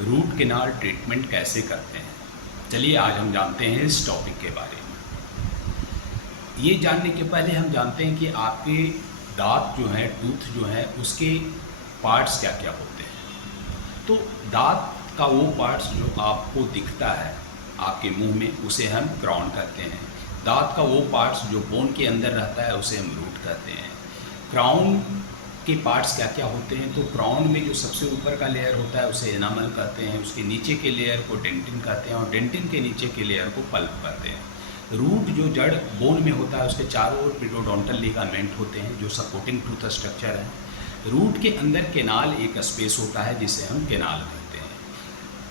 Root canal treatment कैसे करते हैं। चलिए आज हम जानते हैं इस टॉपिक के बारे में। ये जानने के पहले हम जानते हैं कि आपके दांत जो हैं, टूथ जो है, उसके पार्ट्स क्या क्या होते हैं। तो दांत का वो पार्ट्स जो आपको दिखता है आपके मुंह में, उसे हम क्राउन कहते हैं। दांत का वो पार्ट्स जो बोन के अंदर रहता है उसे हम रूट कहते हैं। क्राउन के पार्ट्स क्या क्या होते हैं, तो क्राउन में जो सबसे ऊपर का लेयर होता है उसे एनामल कहते हैं, उसके नीचे के लेयर को डेंटिन कहते हैं और डेंटिन के नीचे के लेयर को पल्प कहते हैं। रूट जो जड़ बोन में होता है उसके चारों ओर पीरियोडोंटल लिगामेंट होते हैं जो सपोर्टिंग टूथ स्ट्रक्चर है। रूट के अंदर केनाल एक स्पेस होता है जिसे हम केनाल कहते हैं।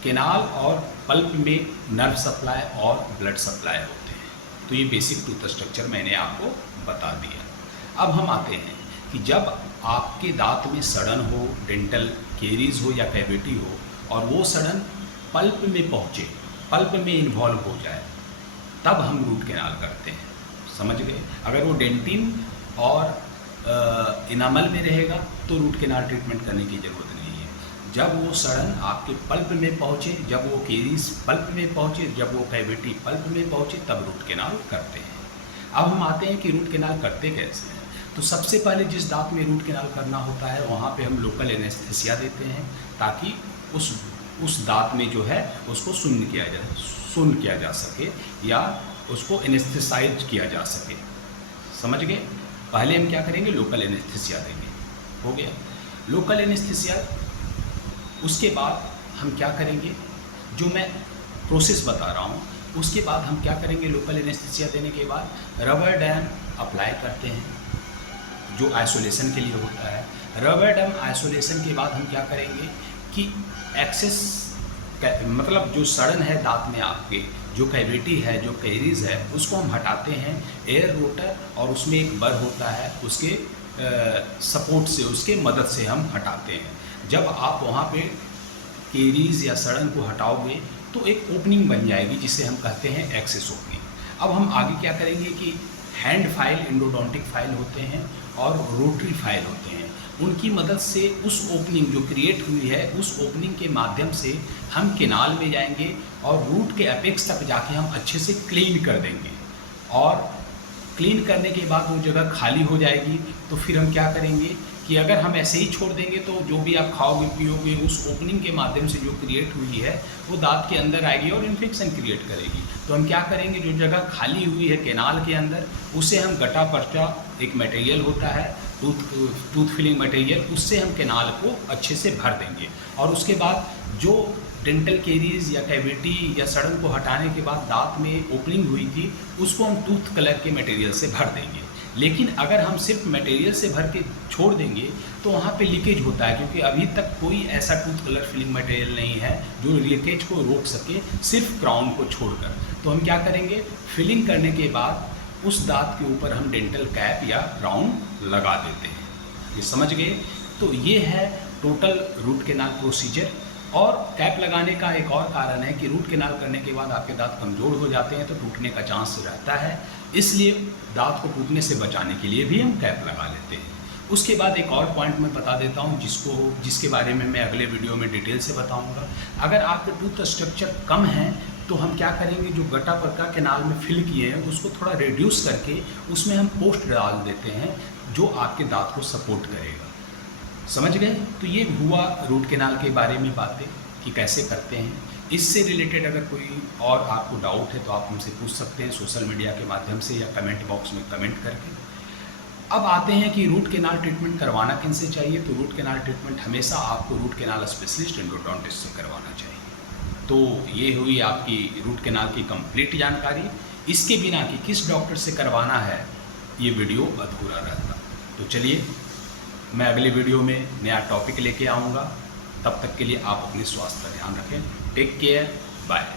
केनाल और पल्प में नर्व सप्लाई और ब्लड सप्लाई होते हैं। तो ये बेसिक टूथ स्ट्रक्चर मैंने आपको बता दिया। अब हम आते हैं कि जब आपके दांत में सड़न हो, डेंटल केरीज हो या कैविटी हो और वो सड़न पल्प में पहुँचे, पल्प में इन्वॉल्व हो जाए, तब हम रूट केनाल करते हैं। समझ गए। अगर वो डेंटिन और इनामल में रहेगा तो रूट केनाल ट्रीटमेंट करने की ज़रूरत नहीं है। जब वो सड़न आपके पल्प में पहुँचे, जब वो केरीज पल्प में पहुँचे, जब वो कैविटी पल्प में पहुँचे, तब रूट केनाल करते हैं। अब हम आते हैं कि रूट केनाल करते कैसे हैं। तो सबसे पहले जिस दांत में रूट केनाल करना होता है वहाँ पे हम लोकल एनेस्थीसिया देते हैं ताकि उस दांत में जो है उसको सुन्न किया जा सके या उसको एनेस्थेसाइज किया जा सके। समझ गए। पहले हम क्या करेंगे, लोकल एनेस्थीसिया देंगे। हो गया लोकल एनेस्थीसिया। उसके बाद हम क्या करेंगे, जो मैं प्रोसेस बता रहा हूँ, उसके बाद हम क्या करेंगे, लोकल एनेस्थीसिया देने के बाद रबर डैम अप्लाई करते हैं जो आइसोलेशन के लिए होता है। रबर डैम आइसोलेशन के बाद हम क्या करेंगे कि एक्सेस मतलब जो सड़न है दांत में आपके, जो कैविटी है, जो कैरीज है, उसको हम हटाते हैं एयर रोटर और उसमें एक बर होता है, उसके सपोर्ट से, उसके मदद से हम हटाते हैं। जब आप वहाँ पे कैरीज या सड़न को हटाओगे तो एक ओपनिंग बन जाएगी जिसे हम कहते हैं एक्सेस ओपनिंग। अब हम आगे क्या करेंगे कि हैंड फाइल, एंडोडोंटिक फाइल होते हैं और रोटरी फाइल होते हैं, उनकी मदद से उस ओपनिंग जो क्रिएट हुई है उस ओपनिंग के माध्यम से हम केनाल में जाएंगे और रूट के एपेक्स तक जाके हम अच्छे से क्लीन कर देंगे। और क्लीन करने के बाद वो जगह खाली हो जाएगी तो फिर हम क्या करेंगे कि अगर हम ऐसे ही छोड़ देंगे तो जो भी आप खाओगे पियोगे उस ओपनिंग के माध्यम से जो क्रिएट हुई है वो दांत के अंदर आएगी और इन्फेक्शन क्रिएट करेगी। तो हम क्या करेंगे, जो जगह खाली हुई है केनाल के अंदर उसे हम गटा पर्चा, एक मटेरियल होता है टूथ फिलिंग मटेरियल, उससे हम केनाल को अच्छे से भर देंगे। और उसके बाद जो डेंटल केरीज या कैविटी या सड़न को हटाने के बाद दांत में ओपनिंग हुई थी उसको हम टूथ कलर के मटेरियल से भर देंगे। लेकिन अगर हम सिर्फ मटेरियल से भर के छोड़ देंगे तो वहाँ पे लीकेज होता है, क्योंकि अभी तक कोई ऐसा टूथ कलर फिलिंग मटेरियल नहीं है जो लीकेज को रोक सके सिर्फ क्राउन को छोड़कर। तो हम क्या करेंगे, फिलिंग करने के बाद उस दांत के ऊपर हम डेंटल कैप या क्राउन लगा देते हैं। ये समझ गए। तो ये है टोटल रूट केनाल प्रोसीजर। और कैप लगाने का एक और कारण है कि रूट केनाल करने के बाद आपके दांत कमज़ोर हो जाते हैं तो टूटने का चांस रहता है, इसलिए दांत को टूटने से बचाने के लिए भी हम कैप लगा लेते हैं। उसके बाद एक और पॉइंट मैं बता देता हूँ जिसके बारे में मैं अगले वीडियो में डिटेल से बताऊँगा। अगर आपके टूथ स्ट्रक्चर कम है तो हम क्या करेंगे, जो गटा परका केनाल में फिल किए हैं उसको थोड़ा रिड्यूस करके उसमें हम पोस्ट डाल देते हैं जो आपके दांत को सपोर्ट करेगा। समझ गए। तो ये हुआ रूट केनाल के बारे में बातें कि कैसे करते हैं। इससे रिलेटेड अगर कोई और आपको डाउट है तो आप हमसे पूछ सकते हैं सोशल मीडिया के माध्यम से या कमेंट बॉक्स में कमेंट करके। अब आते हैं कि रूट केनाल ट्रीटमेंट करवाना किन से चाहिए। तो रूट केनाल ट्रीटमेंट हमेशा आपको रूट केनाल स्पेशलिस्ट एंडोडोंटिस्ट से करवाना चाहिए। तो ये हुई आपकी रूट केनाल की कंप्लीट जानकारी। इसके बिना कि किस डॉक्टर से करवाना है ये वीडियो अधूरा रहता। तो चलिए मैं अगले वीडियो में नया टॉपिक लेके आऊँगा। तब तक के लिए आप अपने स्वास्थ्य का ध्यान रखें। Take care, bye.